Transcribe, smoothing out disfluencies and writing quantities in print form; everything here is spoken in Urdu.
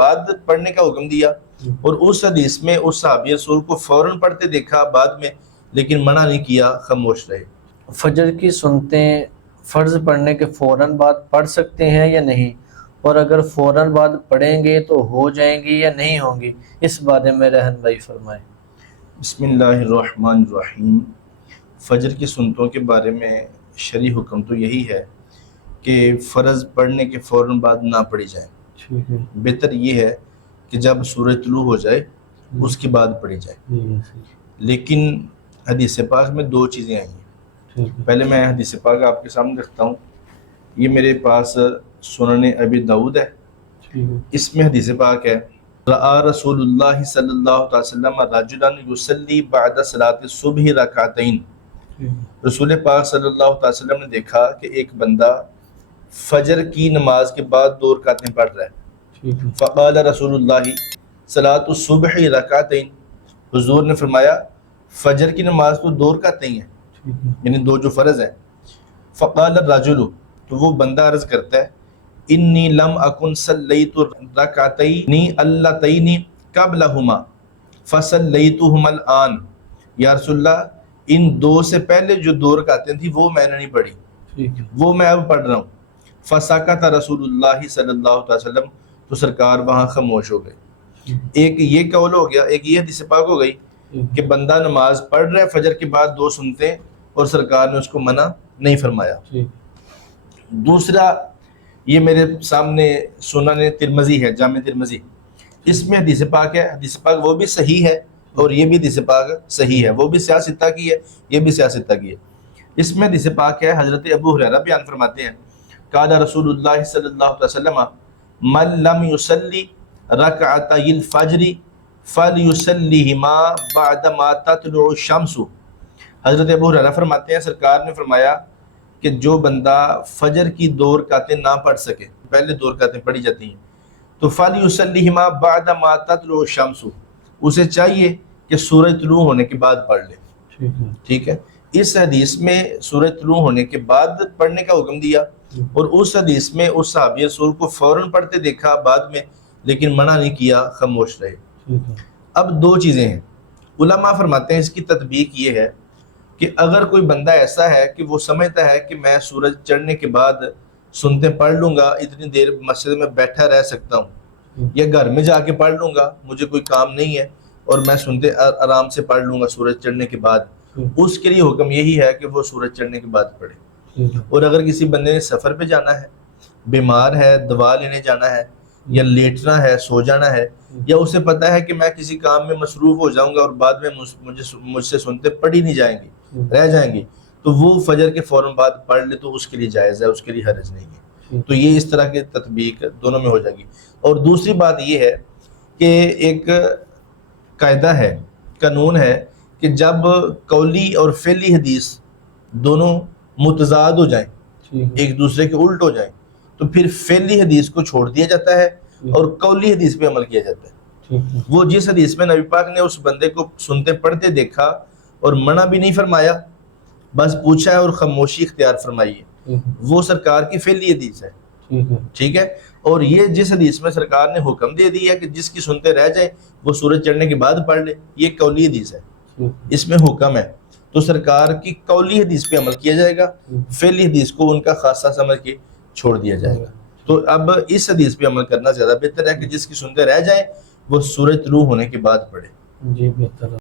بعد پڑھنے کا حکم دیا، اور اس حدیث میں اس صحابی رسول کو فوراً پڑھتے دیکھا بعد میں، لیکن منع نہیں کیا، خاموش رہے۔ فجر کی سنتیں فرض پڑھنے کے فوراً بعد پڑھ سکتے ہیں یا نہیں، اور اگر فوراً بعد پڑھیں گے تو ہو جائیں گی یا نہیں ہوں گی، اس بارے میں رہنمائی فرمائیں۔ بسم اللہ الرحمن الرحیم۔ فجر کی سنتوں کے بارے میں شرعی حکم تو یہی ہے کہ فرض پڑھنے کے فوراً بعد نہ پڑھی جائیں۔ بہتر یہ ہے کہ جب سورج طلوع ہو جائے اس کے بعد پڑھی جائے۔ لیکن حدیث پاک میں دو چیزیں آئی ہیں۔ پہلے میں حدیث پاک آپ کے سامنے رکھتا ہوں، یہ میرے پاس سنن ابی داؤد ہے، اس میں حدیث پاک ہے، رأى رسول اللہ صلی اللہ علیہ وسلم رجلا یصلی بعد صلاۃ الصبح رکعتین۔ رسول پاک صلی اللہ علیہ وسلم نے دیکھا کہ ایک بندہ فجر کی نماز کے بعد 2 رکعتیں پڑھ رہا ہے۔ فقال رسول اللہ صلاۃ الصبح رکعتین، حضور نے فرمایا فجر کی نماز تو 2 رکعتیں ہیں، یعنی 2 جو فرض ہیں۔ فقال الرجل، تو وہ بندہ عرض کرتا ہے، انی لم اکن صلیت رکعتین اللتین قبلہما فصلیتہما الآن، یا رسول اللہ ان 2 سے پہلے جو 2 رکعتیں تھیں وہ میں نے نہیں پڑھی، وہ میں اب پڑھ رہا ہوں۔ فسکت رسول اللہ صلی اللہ علیہ وسلم، تو سرکار وہاں خاموش ہو گئے۔ ایک یہ قول ہو گیا، ایک یہ حدیث پاک ہو گئی کہ بندہ نماز پڑھ رہا ہے فجر کے بعد 2 سنتے اور سرکار نے اس کو منع نہیں فرمایا۔ دوسرا یہ میرے سامنے سنن ترمذی ہے، جامع ترمذی، اس میں حدیث پاک ہے، حدیث پاک وہ بھی صحیح ہے اور یہ بھی حدیث پاک صحیح ہے، وہ بھی سیاہ ستہ کی ہے، یہ بھی سیاہ ستہ کی ہے۔ اس میں حدیث پاک ہے، حضرت ابو ہریرہ بیان فرماتے ہیں، قال رسول اللہ صلی اللہ علیہ وسلم من لم یصلی رکعتی الفجر فلیصلیہما بعد ما تطلع الشمس۔ حضرت ابو ہریرہ فرماتے ہیں سرکار نے فرمایا کہ جو بندہ فجر کی 2 رکعتیں نہ پڑھ سکے، پہلے 2 رکعتیں پڑھی جاتی ہیں، تو فلیصلیہما بعد ما تطلع الشمس، اسے چاہیے کہ سورج طلوع ہونے کے بعد پڑھ لے۔ ٹھیک ہے، اس حدیث میں سورج طلوع ہونے کے بعد پڑھنے کا حکم دیا، اور اس حدیث میں اس صحابی رسول کو فوراً پڑھتے دیکھا بعد میں، لیکن منع نہیں کیا، خاموش رہے۔ اب 2 چیزیں ہیں، علماء فرماتے ہیں اس کی تطبیق یہ ہے کہ اگر کوئی بندہ ایسا ہے کہ وہ سمجھتا ہے کہ میں سورج چڑھنے کے بعد سنتے پڑھ لوں گا، اتنی دیر مسجد میں بیٹھا رہ سکتا ہوں، یا گھر میں جا کے پڑھ لوں گا، مجھے کوئی کام نہیں ہے اور میں سنتے آرام سے پڑھ لوں گا سورج چڑھنے کے بعد، اس کے لیے حکم یہی ہے کہ وہ سورج چڑھنے کے بعد پڑھے۔ اور اگر کسی بندے نے سفر پہ جانا ہے، بیمار ہے، دوا لینے جانا ہے، یا لیٹنا ہے، سو جانا ہے، یا اسے پتا ہے کہ میں کسی کام میں مصروف ہو جاؤں گا اور بعد میں مجھ سے سنتے پڑھی نہیں جائیں گی، رہ جائیں گی، تو وہ فجر کے فوراً بعد پڑھ لے تو اس کے لیے جائز ہے، اس کے لیے حرج نہیں ہے۔ تو یہ اس طرح کی تطبیق دونوں میں ہو جائے گی۔ اور دوسری بات یہ ہے کہ ایک قاعدہ ہے، قانون ہے کہ جب قولی اور فعلی حدیث دونوں متضاد ہو جائیں، ایک دوسرے کے الٹ ہو جائیں، تو پھر فعلی حدیث کو چھوڑ دیا جاتا ہے اور قولی حدیث پہ عمل کیا جاتا ہے۔ وہ جس حدیث میں نبی پاک نے اس بندے کو سنتے پڑھتے دیکھا اور منع بھی نہیں فرمایا، بس پوچھا ہے اور خاموشی اختیار فرمائی ہے، وہ سرکار کی فعلی حدیث ہے۔ ٹھیک ہے، اور یہ جس حدیث میں سرکار نے حکم دے دیا کہ جس کی سنتے رہ جائیں وہ سورج چڑھنے کے بعد پڑھ لے، یہ قولی حدیث ہے، اس میں حکم ہے، تو سرکار کی قولی حدیث پہ عمل کیا جائے گا، فعلی حدیث کو ان کا خاصہ سمجھ کے چھوڑ دیا جائے گا۔ تو اب اس حدیث پہ عمل کرنا زیادہ بہتر ہے کہ جس کی سنتے رہ جائیں وہ سورج طلوع ہونے کے بعد پڑھے۔ جی بہتر۔